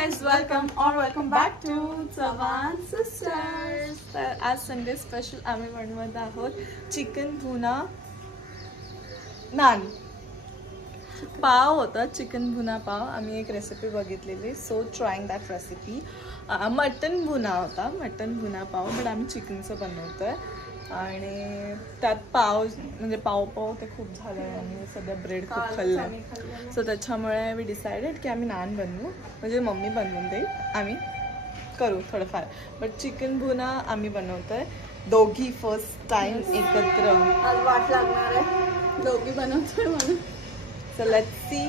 guys, welcome back to Chavan sisters. तर आज Sunday special आम्ही बनवत आहोत चिकन भुना नान. पाव होता, चिकन भुना पाव. आम्ही एक रेसिपी बघितलेली, so trying that recipe. Mutton भुना होता, मटन भुना पाव, बट आम्ही चिकनचं बनवतोय. आणि त्यात पाव म्हणजे पाव ते खूप झालं आहे आणि सध्या ब्रेड खूप खाल्लं आहे. सो त्याच्यामुळे वी डिसाइडेड की आम्ही नान बनवू, म्हणजे मम्मी बनवून देईल, आम्ही करू थोडंफार. बट चिकन भुना आम्ही बनवतोय दोघी फर्स्ट टाइम एकत्र. आज वाट लागणार आहे, दोघी बनवतोय म्हणून. So let's see.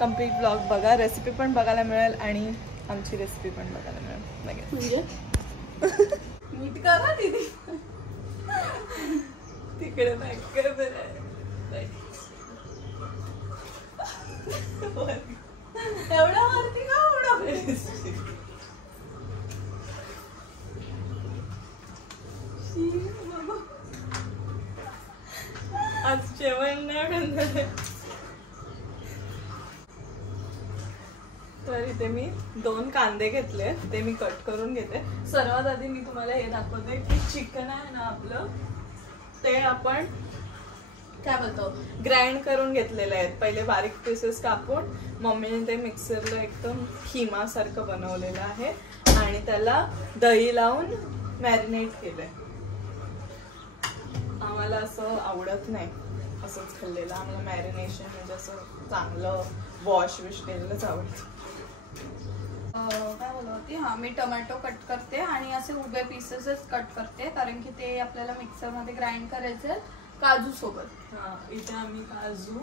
Complete blog बघा, रेसिपी पण बघायला मिळेल आणि आमची रेसिपी पण बघायला मिळेल लगेच. म्हणजे मीठ करा दीदी, तिकडे नाही करत एवढ्या वरती का एवढं. आज जेवण नाही बनवलं. तर इथे मी 2 कांदे घेतले, ते मी कट करून घेते. सर्वात आधी मी तुम्हाला हे दाखवते की चिकन आहे ना आपलं, ते आपण काय बोलतो ग्राइंड करून घेतलेले आहेत. पहिले बारीक पीसेस कापून मम्मीने ते मिक्सरला एकदम खिमा सारखं बनवलेलं आहे आणि त्याला दही लावून मॅरिनेट केलंय. आम्हाला असं आवडत नाही असंच खाल्लेलं, आम्हाला मॅरिनेशन म्हणजे असं चांगलं वॉश केलेलंच आवडतं. काय बोलत होती, हा मी टोमॅटो कट करते आणि असे उभे पीसेसच कट करते, कारण की ते आपल्याला मिक्सर मध्ये ग्राइंड करायचे काजू सोबत. हा, इथे आम्ही काजू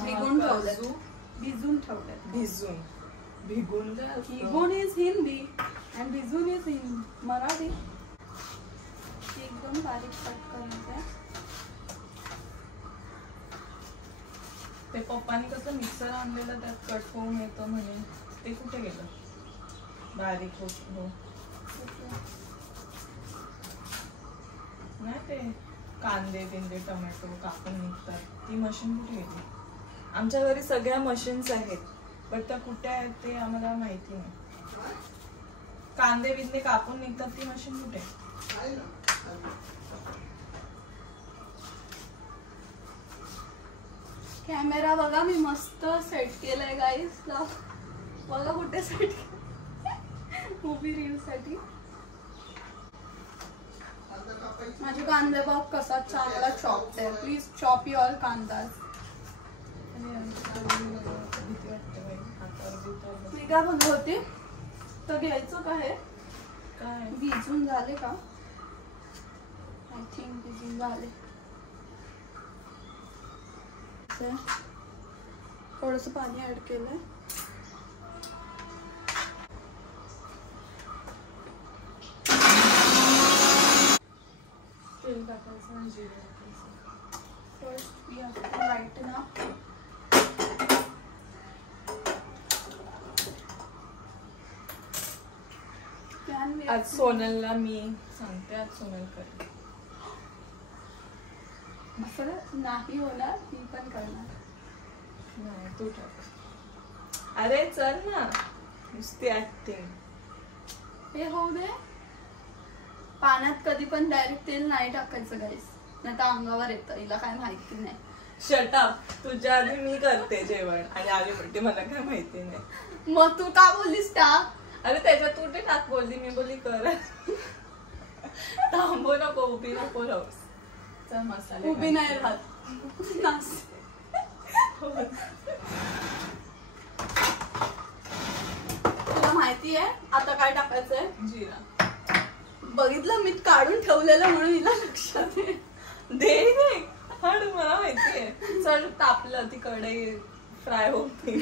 भिगून ठेवले, भिजून ठेवले. भिगून भिगून इज हिंदी आणि भिजून इज मराठी. एकदम बारीक कट करायचं. ते पप्पानी कसं मिक्सर आणलेलं त्यात कट होऊन येतं म्हणे, ते कुठे गेलं बारीक हो नाही. ते कांदे बिंदे टोमॅटो कापून निघतात, ती मशीन कुठे गेली. आमच्या घरी सगळ्या मशीन्स आहेत, बट त्या कुठे आहेत ते आम्हाला माहिती नाही. कांदे बिंदे कापून निघतात, ती मशीन कुठे. कॅमेरा बघा मी मस्त सेट केलाय गाईस, बघा कुठे सेट मूवी रील साठी. माझे कांदे बघ कसा चांगला चॉप आहे. प्लीज चॉप युअर कांदा. मी काय म्हणत होते, तर घ्यायचं का हे काय भिजून झाले का. आय थिंक भिजून झाले. थोडस पाणी ऍड केलंय. तेल टाकायचं आणि जिरे टाकायचं. First we have to lighten up. आज सोनलला मी सांगते, आज सोनल करते. असं नाही होणार, मी पण करणार. नाही तू टाक. अरे चल ना, नुसती ऍक्टिंग. हे होऊ दे. पाण्यात कधी पण डायरेक्ट तेल नाही टाकायचं गाईस, नाही तर अंगावर येतं. हिला काय माहिती नाही. Shut up. तुझ्या आधी मी करते जेवण आणि आली म्हणते मला काय माहिती नाही. मग तू का बोललीस टाक. अरे त्याच्यात तू ते टाक बोलली, मी बोलली कर. थांबू नको, उभी नको राहूस. चल मसाले. उभी नाही राहत. तुला माहिती आहे आता काय टाकायचंय. जिरा. बघितलं मी काढून ठेवलेलं म्हणून हिला लक्षात आहे. दे हड, मला माहितीये. चल तापलं, ती कढई फ्राय होती.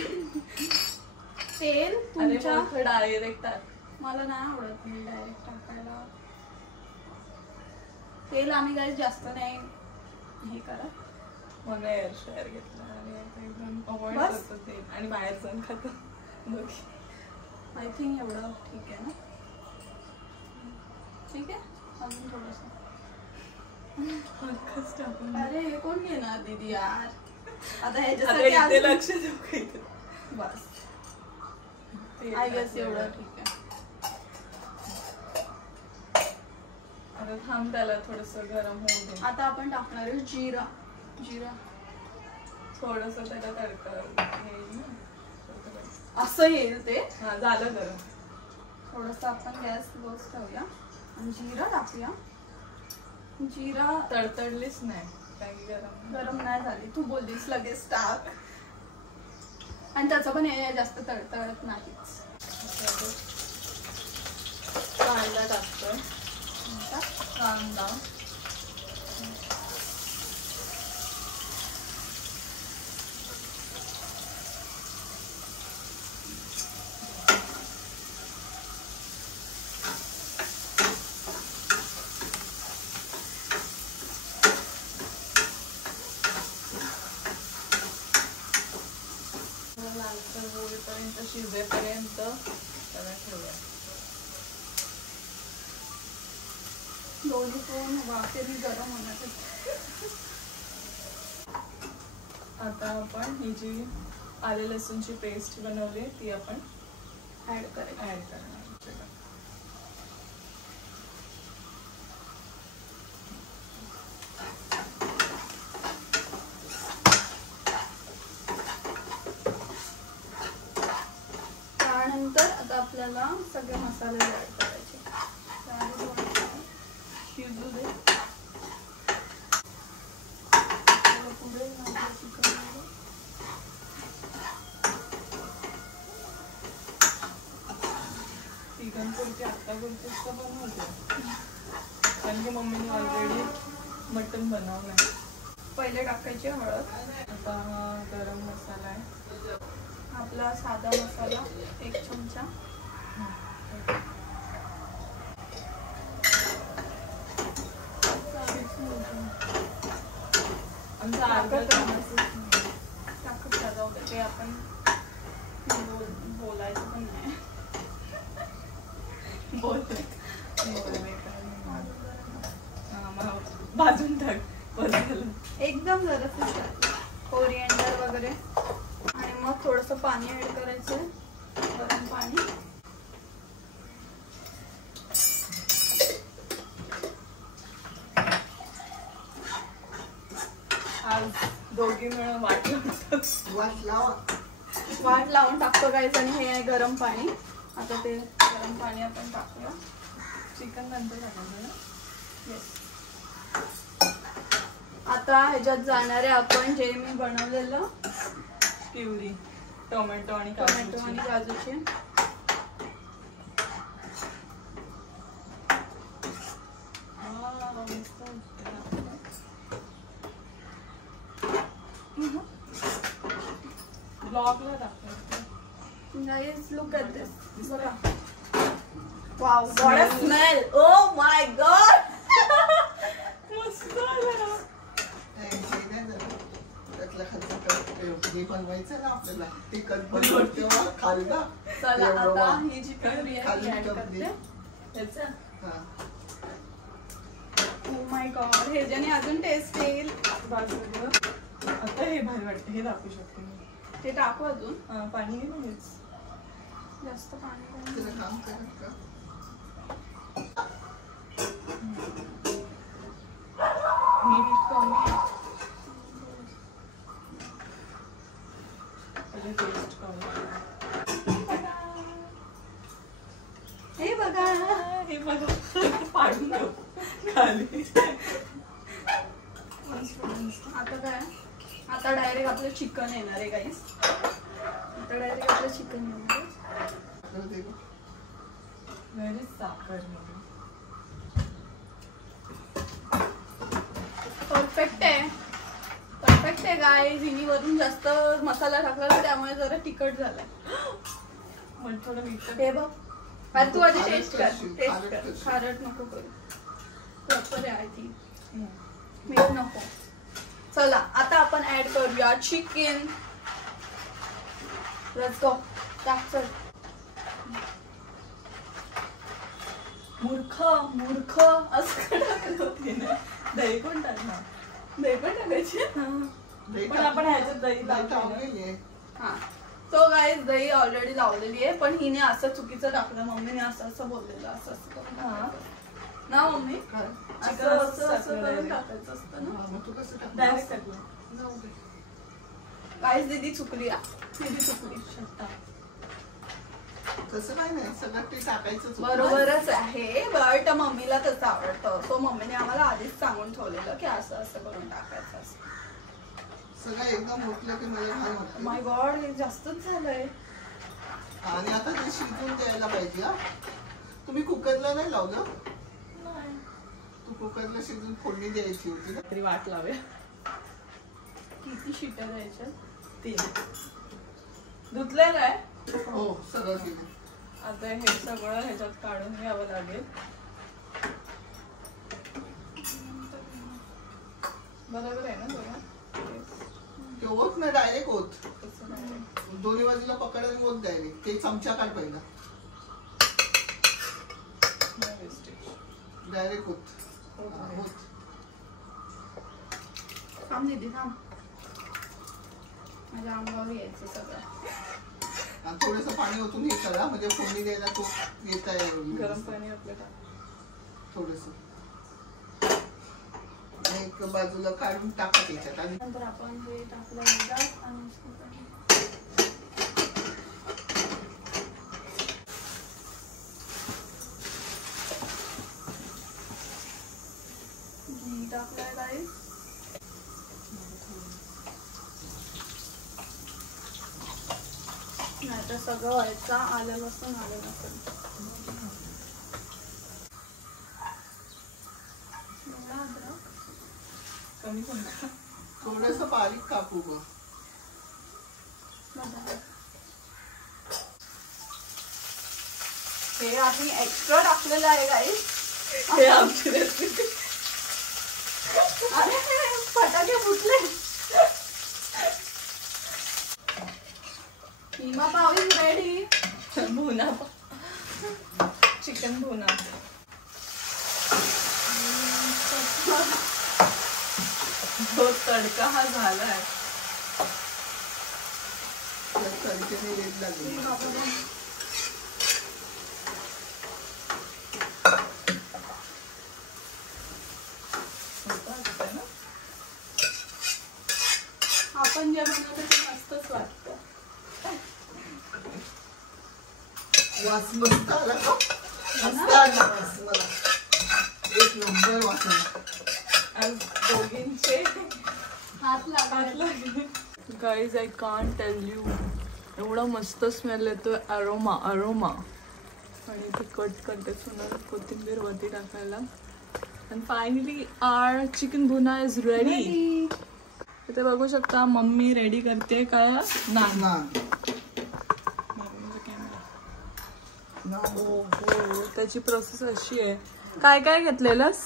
तेल तुमच्या डायरेक्ट टाक. मला नाही आवडत मी डायरेक्ट टाकायला तेल. आम्ही काही जास्त नाही हे करत. मला एअर फ्रायर घेतला आणि आता एकदम अवॉइड करतो तेल आणि बाहेर जाऊन खातो. आय थिंक एवढं ठीक आहे ना. ठीक आहे, अजून थोडंसं. अरे हे कोण घेणार दीदी यार. आता ह्याच्यासाठी लक्ष देऊ. बस आय गेस एवढं ठीक आहे. आता थांब, त्याला थोडस गरम होऊ दे. आता आपण टाकणार आहे जिरा. जिरा थोडस त्याला तडका येईल ना. असं येईल ते. हा झालं गरम. थोडस आपण गॅस लोच ठेवूया आणि जिरा टाकूया. जिरा तडतडलीच नाही, काही गरम गरम नाही झाली. तू बोललीस लगेच टाक. आणि त्याचं पण हे जास्त तडतडत नाहीच. कांदा टाकतोय. कांदा लालसर होईपर्यंत, शिजेपर्यंत त्याला ठेवूया. दोन्ही पण वाफेरी गरम होण्यासाठी. आता आपण ही जी आले लसूणची पेस्ट बनवली ती आपण ऍड करणार. त्यानंतर आता आपल्याला सगळे मसाले ऍड करायचे. शिजू दे. पुढे चिकनपुरती आत्तापुरतीच तर बनवते, कारण की मम्मीने ऑलरेडी मटन बनवलंय. पहिले टाकायची हळद. आता गरम मसाला आहे आपला साधा मसाला 1 चमचा. आमचा अर्धा चमचा टाकत जाऊ दे, ते आपण बोलायचं पण नाही. बोलते भाजून टाक. एकदम जरासं कोरिएंडर वगैरे. आणि मग थोडंसं पाणी ऍड करायचं, गरम पाणी. आज दोघी मिळून वाट लावून टाकतो गाईस. आणि हे आहे गरम पाणी. आता ते गरम पाणी आपण टाकूया. चिकन नंतर टाकायचं ना. येस. आता ह्याच्यात जाणारे आपण जे मी बनवलेलं प्युरी, टोमॅटो आणि काजूची. ब्लॉगला टाकायचं. गाईस लुक ॲट दिस. बघा. Wow, what a smell. Oh my God. मस्त झालं. बनवायचं ना आपल्याला तिखट चला आता ही जी प्युरी आहे ऍड करते. ओ माय गॉड, हे ज्याने अजून टेस्ट येईल. आता हे भारी वाटतं, हे दाखवू शकते मी. ते टाकू अजून. पाणी घे ना. जास्त पाणी काम करत का. हे बघा, हे बघा पाडून ठेव खाली. आता काय, आता डायरेक्ट आपलं चिकन येणार आहे गाईस. आता डायरेक्ट आपलं चिकन येणार आहे. व्हेरी साखर. परफेक्ट आहे, परफेक्ट आहे गाईस. हिनी वरून जास्त मसाला टाकला ना, त्यामुळे जरा तिखट झालाय. मग थोडं मीठ. हे बघ, आता तू आधी टेस्ट कर. टेस्ट कर. खारट नको करू. प्रॉपर आहे ती. मीठ नको. चला आता आपण ऍड करूया चिकन. Let's go. टाक चल. मूर्ख मूर्ख असं टाकलं होते ना. दही पण टाकणार. दही पण टाकायची. पण आपण ह्याच्यात दही टाकतो. हा सो गाईज दही ऑलरेडी लावलेली आहे, पण हिने असं चुकीचं टाकलं. मम्मीने असं असं बोललेलं, असं असं करून टाकायचं. ना मम्मी काय? असं असं असं करून टाकायचं असतं ना. हा, मग तू कसं टाकलं? डायरेक्ट टाकलं. जाऊ दे. गाईज दीदी चुकली हा, दीदी चुकली. तसं काय नाही, सगळं ते टाकायचंच होतं. बरोबरच आहे, बट मम्मीला तसं आवडतं. सो मम्मीने आम्हाला आधीच सांगून ठेवलेलं की असं असं करून टाकायचं असं. सगळं एकदम उठलं की मला घाण वाटतं. माय गॉड, हे जास्तच झालंय. आणि आता ते शिजून द्यायला पाहिजे हा. तुम्ही कुकरला नाही लावलं? तू कुकरला शिजून फोडणी द्यायची होती ना. तरी वाट लावे. किती शिट्या द्यायच्या? 3. धुतलेलं आहे. हो, सगळं शिजून. आता हे सगळं ह्याच्यात काढून घ्यावं लागेल. बरोबर आहे ना तुला? ते होत नाही, डायरेक्ट होत. दोन्ही बाजूला पकडून होत डायरेक्ट. ते चमचा काढ पहिला. डायरेक्ट होत. हा, होत. थांब दीदी थांब, माझ्या अंगावर यायचं सगळं. आणि थोडंसं पाणी ओतून हे करा, म्हणजे फोडणी द्यायला तो येता येईल. गरम पाणी आपलं टाक. थोडंसं एक बाजूला काढून टाका त्याच्यात. आणि नंतर आपण हे टाकलं ह्याच्यात आणि घी टाकलंय गाईस. नाही तर सगळं व्हायचं आलं लसूण कमी समजा. थोडंसं बारीक कापू ग. हे आम्ही एक्स्ट्रा टाकलेलं आहे गाईस. हे आमची रेसिपी. अरे फटाके फुटले. कीमा पाव इज रेडी. भुना चिकन भुना. तो तडका हा झालाय. तडक्याने लेप लागली. आपण जे बनवतो ते मस्तच वाटतं. वास मस्त आला का? मस्त आला वास मला. एक नंबर वास आला. आज दोघींचे हात लागला. Guys I can't tell you, एवढा मस्त स्मेल येतोय. Aroma aroma. आणि ते कट करते सुंदर कोथिंबीर वरती टाकायला. आणि finally our chicken bhuna is ready. इथे बघू शकता मम्मी रेडी करते का नान. हो हो, त्याची प्रोसेस अशी आहे. काय काय घेतलेलंस?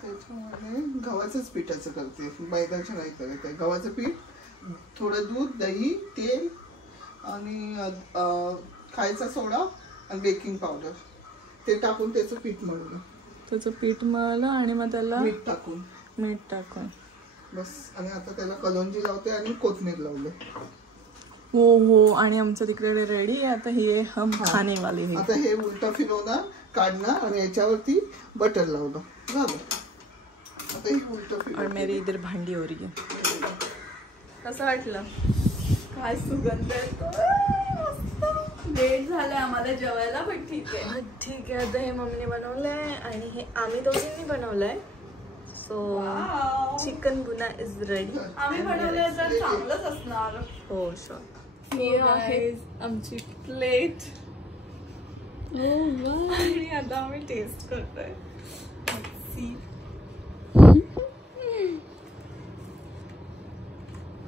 त्याच्यामध्ये गव्हाचंच पिठाचं करते, मैद्याचं नाही करत आहे. गव्हाचं पीठ, थोडं दूध, दही, तेल आणि खायचा सोडा आणि बेकिंग पावडर ते टाकून त्याचं पीठ मळलं. त्याचं पीठ मळलं आणि मग त्याला मीठ टाकून बस. आणि आता त्याला कलोंजी लावते आणि कोथिंबीर लावले. हो हो, आणि आमचं तिकडे रेडी आहे. आता हे हम खाने वाले हैं. आता हे उलटा फिरवणार, काढणार आणि याच्यावरती बटर लावलं, झालं. आता ही उलटा और फिरव. मेरी इधर भांडी हो रही है. कसं वाटलं? काय सुगंध येतो. लेट झालंय आम्हाला जेवायला, पण ठीक आहे. ठीक आहे. आता हे मम्मीने बनवलंय आणि हे आम्ही दोघींनी बनवलंय. So Wow. Chicken bhuna is ready. आम्ही बनवलं तर चांगलंच असणार. हो शुअर. हे आहे आमची प्लेट. आणि आता आम्ही टेस्ट करतोय.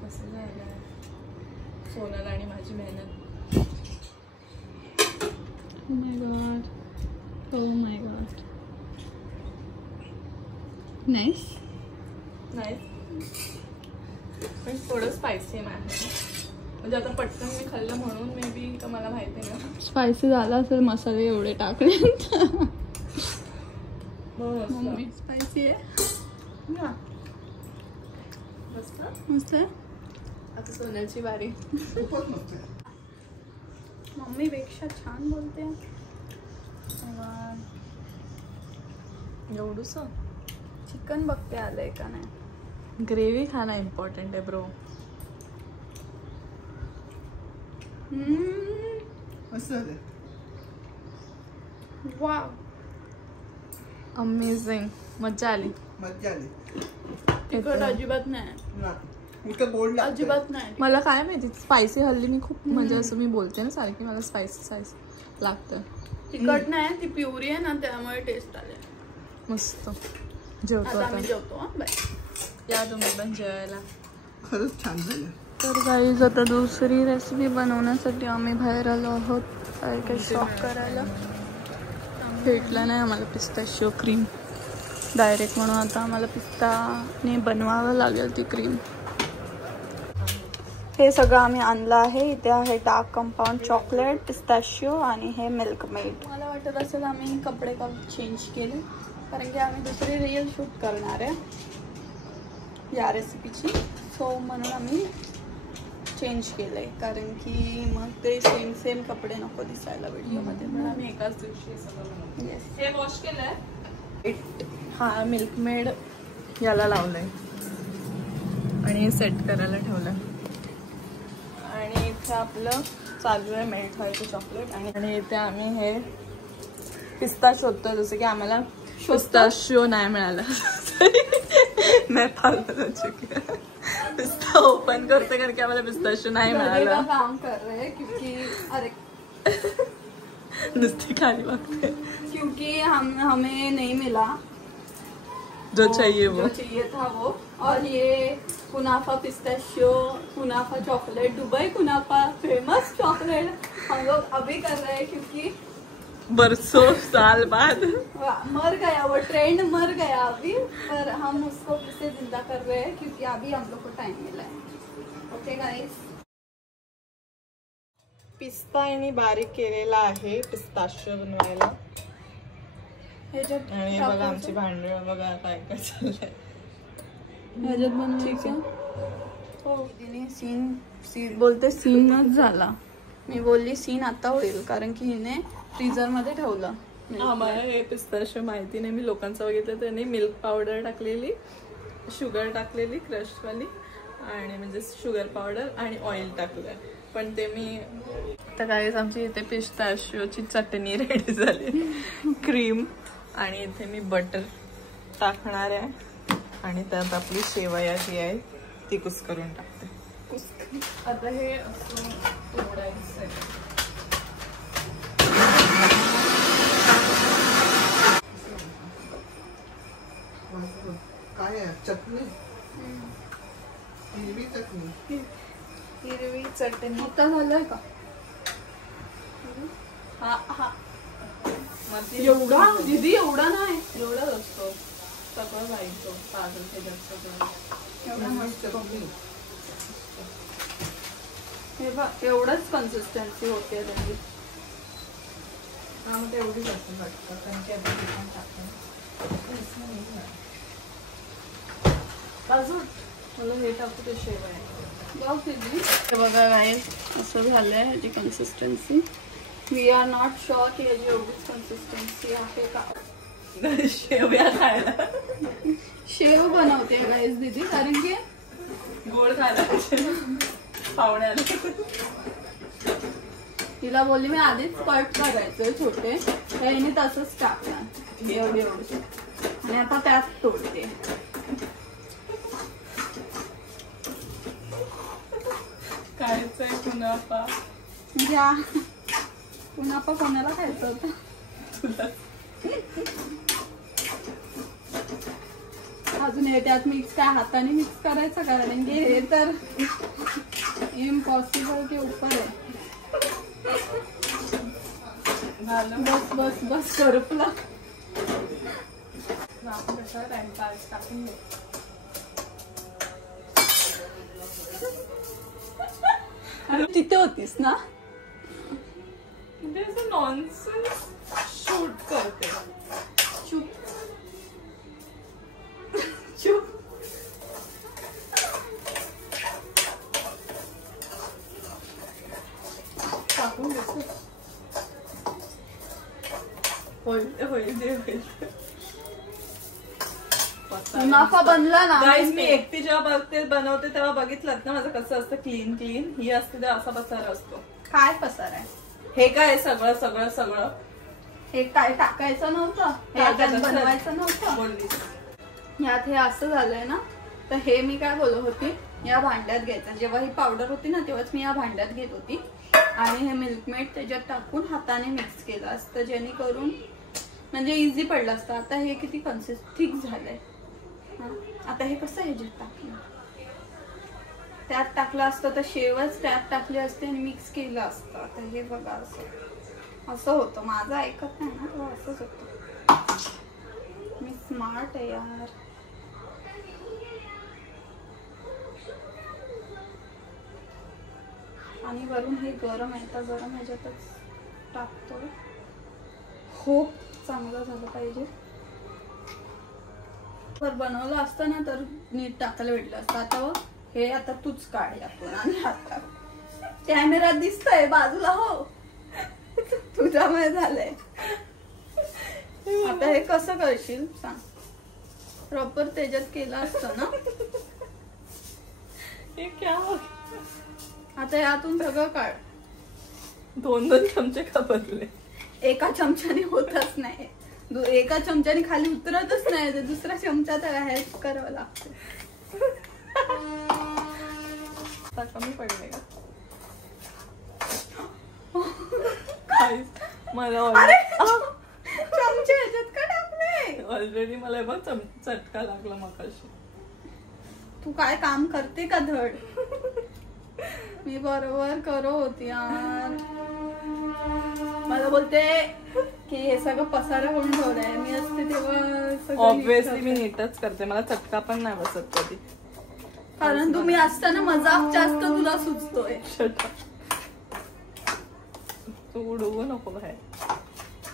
कसं झालंय सोनल आणि माझी मेहनत. Oh my god. Oh my god. Nice. Nice. पण थोडं स्पायसी आहे. म्हणजे आता पटकन मी खाल्लं म्हणून मे बी का मला माहिती नाही. स्पायसी झाला असेल मसाले एवढे टाकले. मम्मी स्पायसी आहे. मस्त. मस्त आहे. आता सोनलची बारी. खूपच मस्त आहे. मम्मी पेक्षा छान बोलते. एवढूस चिकन बघते आलंय का नाही. ग्रेव्ही खाणं इम्पॉर्टंट आहे ब्रो. मस्त झालं. Wow, amazing. मज्जा आली. मज्जा आली तिखट अजिबात नाही. ना. इतकं गोड लागतं. अजिबात नाही. मला काय माहिती स्पायसी हल्ली मी खूप म्हणजे असं मी बोलते ना सारखी मला स्पायसी लागतं. तिखट नाही, ती प्युरी आहे ना त्यामुळे टेस्ट आले. मस्त. जेवतो आता आता. आम्ही जेवतो. बाय. या तुम्ही पण जेवायला. खरंच छान झालं. तर गाईज आता दुसरी रेसिपी बनवण्यासाठी आम्ही बाहेर आलो आहोत काही शॉप करायला. भेटला नाही आम्हाला पिस्ताशिओ क्रीम डायरेक्ट, म्हणून आता आम्हाला पिस्ताने बनवावं लागेल ती क्रीम. हे सगळं आम्ही आणलं आहे. इथे आहे डार्क कंपाऊंड चॉकलेट, पिस्ताशिओ आणि हे मिल्क मेड. मला वाटत असेल आम्ही कपडे चेंज केले कारण की आम्ही दुसरी रील शूट करणार आहे या रेसिपीची. सो म्हणून आम्ही चेंज केलंय कारण की मग ते सेम कपडे नको दिसायला व्हिडिओमध्ये. पण आम्ही एकाच दिवशी येस. हे वॉश केलंय. हा मिल्क मेड याला लावलंय आणि सेट करायला ठेवलंय. आणि इथे आपलं चालू आहे मेल्ट व्हायचं चॉकलेट. आणि इथे आम्ही हे पिस्ता शोधतोय जसं की आम्हाला पिस्ताशिओ नाही मिळाला. मैं पागल हो चुकी है. पिस्ता ओपन करते करके आम्हाला पिस्ताशिओ नाही मिळाला. काम कर रहे हैं क्योंकि अरे नुसती खाली बघते. क्योंकि हमें नहीं मिला जो चाहिए था वो. और ये कुनाफा पिस्ताशियो कुनाफा चॉकलेट, दुबई कुनाफा फेमस चॉकलेट हम लोग अभी कर रहे हैं क्योंकि बरसों साल बाद मर गया वो ट्रेंड, मर गया अभी. पर हम उसको फिर से जिंदा कर रहे हैं क्योंकि अभी हम लोग को टाइम मिला है. Okay guys. पिस्ता यांनी बारीक केलेला आहे पिस्ताशिओ बनवायला. ह्याच्यात आणि हे बघा आमची भांडी बघा काय काय चाललंय. ह्याच्यात बनवायचं. हो तिने सीन बोलते सीनच झाला. मी बोलली सीन आता होईल कारण की हिने फ्रीजर मध्ये ठेवलं. आम्हाला हे पिस्ताशिओ माहिती नाही. मी लोकांचं बघितलं त्यांनी मिल्क पावडर टाकलेली, शुगर टाकलेली क्रशवाली आणि म्हणजे शुगर पावडर आणि ऑइल टाकलंय. पण ते मी आता काहीच आमची इथे पिस्ताशिओची चटणी रेडी झाली. क्रीम आणि इथे मी बटर टाकणार आहे आणि त्यात आपली शेवया जी आहे ती कुस्करून टाकते. आता हे असं तोडायचं आहे. काय आहे चटणी, हिरवी चटणी. हिरवी चटणी. आता झालंय का हा हा एवढा दीदी? एवढा नाही, एवढाच असतो. सगळं जायचं पागल त्याच्यात सगळं. एवढा मस्त. चटणी. हे बघ एवढंच कन्सिस्टन्सी होते त्याची. हा मग एवढीच असं वाटतं कारण की आता चिकन टाकलं अजून मला हे टाकू ते शेवया. बघ दीदी हे बघा गाईस असं झालंय ह्याची consistency. We are not sure की ह्याची एवढीच कन्सिस्टन्सी आहे का. शेवया खायला शेव बनवते गाईस दीदी कारण की गोड खायला पाहुण्याला. तिला बोलली मी आधीच कट करायचंय छोटे, त्याने तसंच टाकलं एवढी एवढी आणि आता त्यात तोडते. खायचंय कुनाफा. घ्या कुनाफा. कोणाला खायचं होतं तुला? अजून हे त्यात मिक्स काय हाताने मिक्स करायचं कारण की हे तर इम्पॉसिबल के ऊपर आहे. बस बस बस करपला. आपण कसं टाइमपास टाकून घेऊ. तिथे होतीस ना. म्हणजे असं नॉनसेन्स शूट करते. चुप चुप. टाकून घेतो. होईल जे होईल. मुनाफा बनला ना. गाईज मी एकटी जेव्हा बनवते तेव्हा बघितलं ना माझं कसं असतं क्लीन ही असते तेव्हा असा पसारा असतो. काय पसार आहे हे काय सगळं सगळं सगळं हे काय टाकायचं नव्हतं, हे याच्यात बनवायचं नव्हतं. बोलली यात हे असं झालंय ना, तर हे मी काय बोलत होती, या भांड्यात घ्यायचं. जेव्हा ही पावडर होती ना तेव्हाच मी या भांड्यात घेत होती आणि हे मिल्कमेड त्याच्यात टाकून हाताने मिक्स केलं असतं, जेणेकरून म्हणजे इझी पडलं असतं. आता हे किती थिक झालंय. आता हे कसं ह्याच्यात टाकलं, त्यात टाकलं असतं तर शेवच त्यात टाकली असते आणि मिक्स केलं असतं. आता हे बघा असं होतं. माझं ऐकत नाही ना, तेव्हा असंच होतं. मी स्मार्ट आहे यार. आणि वरून हे गरम आहे, तर गरम ह्याच्यातच टाकतो. खूप चांगलं झालं पाहिजे. जर बनवलं असतं ना तर नीट टाकायला भेटलं असतं. आता हे आता तूच काढ यातून आणि आता कॅमेरा दिसतंय बाजूला, हो तुझ्यामुळे झालंय. आता हे कसं करशील सांग. प्रॉपर त्याच्यात केलं असतं ना. हे क्या हो. आता यातून सगळं काढ. 2 चमचे का बदले. एका चमच्याने होतच नाही. एका चमच्याने खाली उतरतच नाही. तर दुसरा चमचा तर हेल्प करावं लागतं. कमी पडले का मला चमचे ह्याच्यात का टाकले. ऑलरेडी मला बघ चटका लागला मगाशी. तू काय काम करते का धड. मी बरोबर करो होती यार. मला बोलते की हे सगळं पसारा करून ठेवलंय. मी असते तेव्हा ऑब्विसली मी नीटच करते. मला चटका पण नाही बसत कधी, कारण तुम्ही असताना मजाक जास्त तुला सुचतोय. तू उडवू नको बाहेर.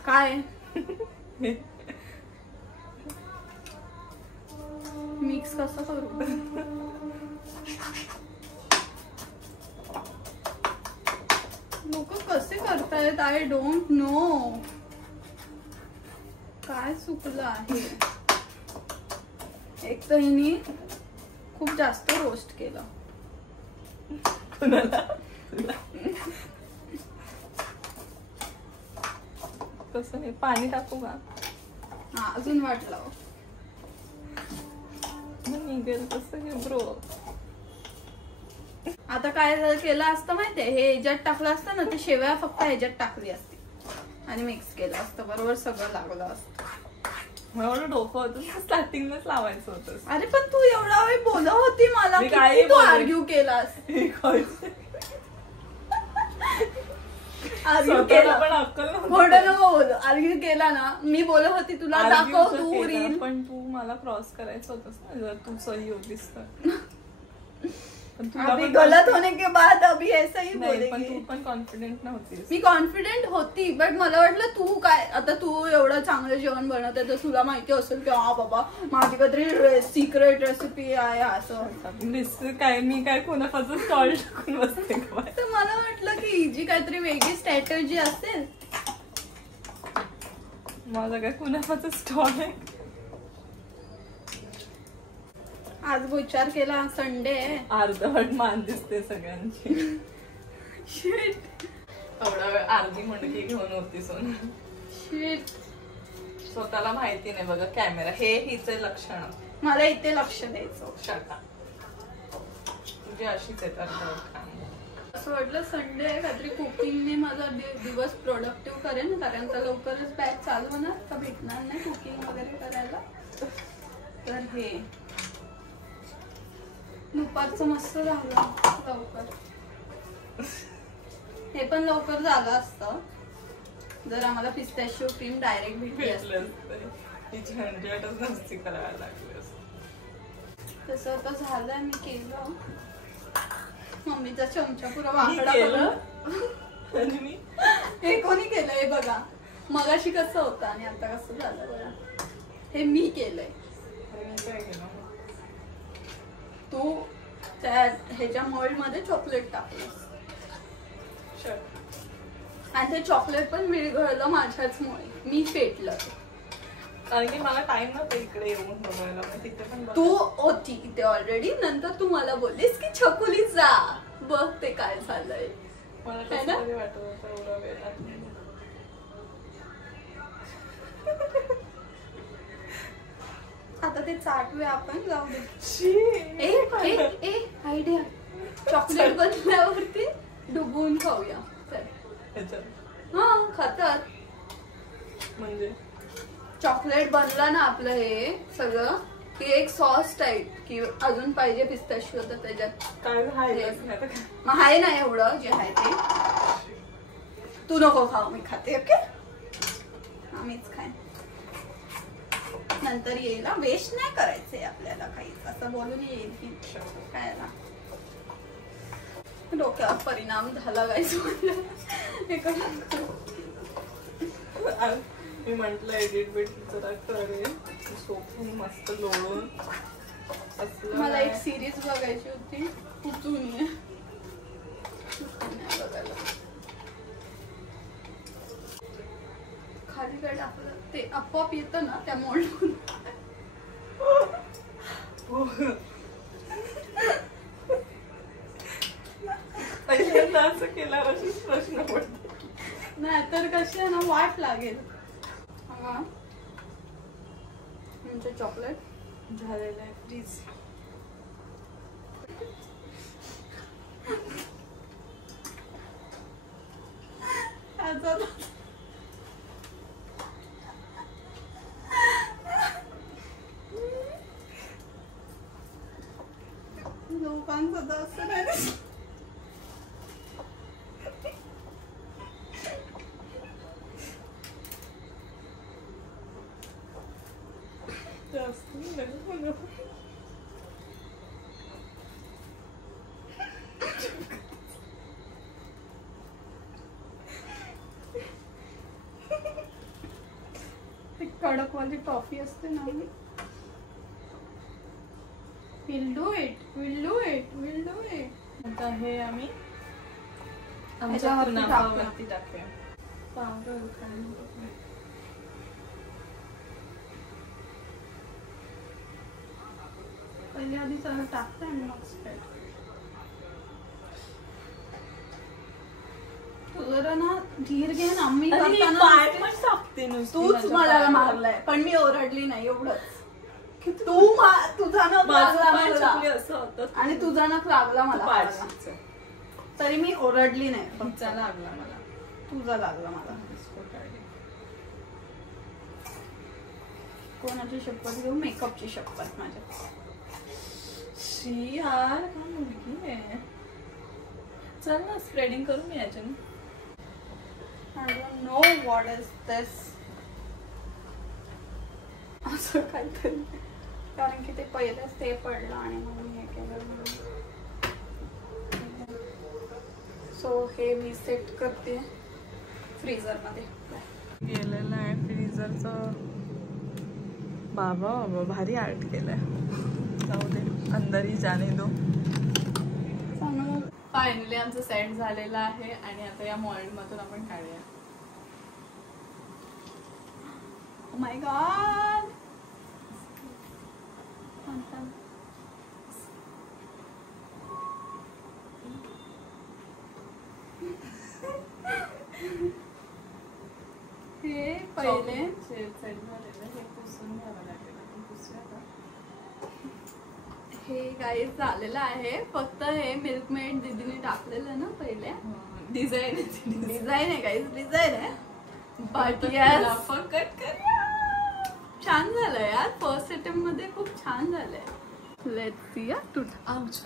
काय मिक्स कसं करू. लोक कसे करतायत आय डोंट नो. काय चुकलं आहे. एक तर हिने खूप जास्त रोस्ट केलं. कुणाला कसं नाही. पाणी टाकू का. हा अजून वाटलं निघेल कसं घे ब्रो. आता काय केलं असतं माहितीये, हे ह्याच्यात टाकलं असतं ना ते शेवया फक्त ह्याच्यात टाकली असती आणि मिक्स केलं असतं. बरोबर सगळं लागलं असतं. एवढं डोकं होतं स्टार्टिंगलाच लावायचं होतं. अरे पण तू एवढा वेळ बोलत होती मला. मी काही तू आर्ग्यू केलास. आर्ग्यू केला पण अक्कल खोटं नको बोलू. आर्ग्यू केला ना. मी बोलत होती तुला दाखव तू रील. पण तू मला क्रॉस करायचं होतंस ना जर तू सही होतीस तर. अभी गलत होने के बाद अभी ऐसा ही बोलेंगे. पण तू पण कॉन्फिडेंट नव्हतीस. मी कॉन्फिडेंट होती बट मला वाटलं तू काय. आता तू एवढं चांगलं जेवण बनवते तर तुला माहिती असेल की हा बाबा माझी काहीतरी सिक्रेट रेसिपी आहे असं. काय मी काय कुणापासून स्टॉल टाकून बसते का. तर मला वाटलं की हिची काहीतरी वेगळी स्ट्रॅटेजी असेल. माझा काय कुणापासून स्टॉल आहे. आज विचार केला संडे आहे. अर्धवट मान दिसते सगळ्यांची. शिट. एवढा वेळ अर्धी मुंडकी घेऊन होती सोन. शिट. स्वतःला माहिती नाही बघा कॅमेरा. हे हिचे लक्षण. मला इथे लक्ष द्यायचं. शाटा तुझी अशीच आहे अर्धवट काम. असं वाटलं संडे आहे काहीतरी कुकिंगने माझा दिवस प्रोडक्टिव्ह करेन. कारण तर लवकरच बॅच चालू होणार का भेटणार नाही कुकिंग वगैरे करायला. तर हे दुपारचं मस्त झालं लवकर. हे पण लवकर झालं असतं जर आम्हाला पिस्ताशियो क्रीम डायरेक्ट भेटली असती. तिची झंझटच नसती करायला लागली. तसं आता झालंय. मी केलं. मम्मीचा चमचा पुरा वाकडा आणि मी हे कोणी केलंय बघा. मगाशी कसं होतं आणि आता कसं झालं बघा. हे मी केलंय. काय केलं तू त्या ह्याच्या मोल्ड मध्ये चॉकलेट टाकलंस. आणि ते चॉकलेट पण विरघळलं माझ्याचमुळे, मी पेटलं. कारण की मला टाइम नव्हता इकडे येऊन बनवायला, तिथे पण तू होती इथे ऑलरेडी, नंतर तू मला बोललीस की छकुली जा, बघ ते काय झालंय. मला कसं तरी वाटत होतं एवढा वेळ. आता ते चाटूया आपण, जाऊ दे. आयडिया, चॉकलेट बनल्यावरती डुबवून खाऊया. हा खातात म्हणजे चॉकलेट बनला ना आपलं हे सगळं, की एक सॉस टाईप, की अजून पाहिजे पिस्ताशियो तर त्याच्यात काय मग आहे ना एवढं जे आहे ते. तू नको खाऊ, मी खाते. ओके आम्हीच खाईन, नंतर येईल. वेस्ट नाही करायचंय आपल्याला काही, असं बोलून येईल की खायला. डोक्यावर परिणाम झाला गाईस. मी म्हंटल एडिट बिट जरा करेल, सोपून मस्त लोळून. मला एक सिरीज बघायची होती, कुचून बघायला. खाली काय टाकलं ते आपोआप येतं ना त्या मोल्डून. पहिल्यांदा असं केल्यावर प्रश्न पडतो. नाही तर कशी ना वाट लागेल. चॉकलेट झालेलं आहे फ्रीज. लोकांचं तर असं नाही. कडकवाली टॉफी असते ना. We'll do it. आता हे आम्ही आमच्या पावावरती टाकूया. पहिले आधी सगळं टाकते आणि मग स्प्रेड. तू जरा ना धीर घे ना. मी टाकते तूच मला मारलाय, पण मी ओरडली नाही एवढंच. तुझा नख आणि तुझा नख लागला मला, तरी मी ओरडली नाही. तुझा लागला मला, तुझा लागला मला. कोणाची शपथ घेऊ? मेकअपची शपथ माझ्या. शी यार काय मुलगी आहे. चल ना स्प्रेडिंग करू मी याच्याने. I don't know what is this. असं काहीतरी, कारण की ते पहिलेच ते पडलं आणि म्हणून हे केलं. सो हे मी सेट करते फ्रीजर मध्ये. गेलेलं आहे फ्रीजरचं. बाबा बाबा भारी आर्ट केलंय. जाऊ दे, अंदर ही जाने दो. फायनली आमचं सेट झालेलं आहे आणि आता या मॉल्ड मधून आपण काढूया. Oh my god. हे पहिले सेट झालेलं हे पुसून घ्यावं लागेल. आपण पुसूया का? हे गाईस झालेलं आहे. फक्त हे मिल्कमेड दीदीने टाकलेलं ना पहिले. डिझाईन आहे गाईस, डिझाईन आहे. बट यस कट कर. छान झालंय यार. फर्स्ट अटेम्प्ट मध्ये खूप छान झालंय. Let's see. Ouch.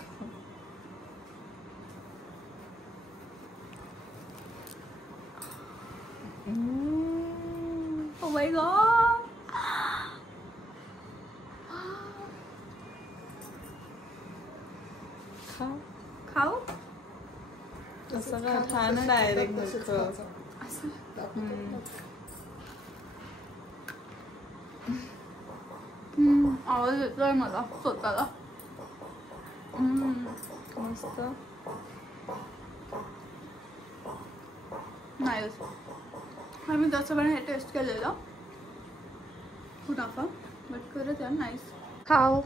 Oh my god. खाऊ असं का खा ना डायरेक्ट. आवाज येतोय मला स्वतःला. मस्त. नाईस. आम्ही जसं पण हे टेस्ट केलेलं कुनाफा, बट खरंच आहे नाईस. खाओ.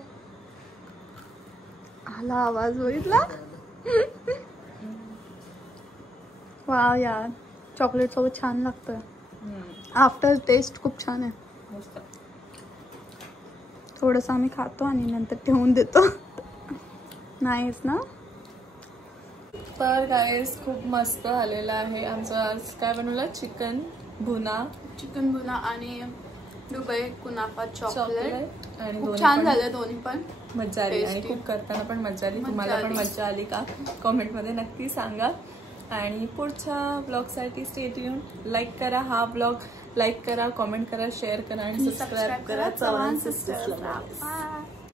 आला आवाज बघितला. वाव यार, चॉकलेट सोबत छान लागतं. आफ्टर टेस्ट खूप छान आहे. थोडंसं आम्ही खातो आणि नंतर ठेवून देतो. नाईस ना. तर गाईस खूप मस्त आलेलं आहे आमचं. आज काय बनवलं? चिकन भुना आणि दुबई कुनाफा चॉकलेट. आणि खूप छान झालं दोन्ही पण. मजा आली आणि खूप करताना पण मजा आली. तुम्हाला पण मजा आली का? कॉमेंटमध्ये नक्की सांगा. आणि पुढच्या ब्लॉगसाठी स्टे ट्यून. लाईक करा हा ब्लॉग, लाईक करा, कॉमेंट करा, शेअर करा आणि सबस्क्राईब करा चव्हाण सिस्टर्सला.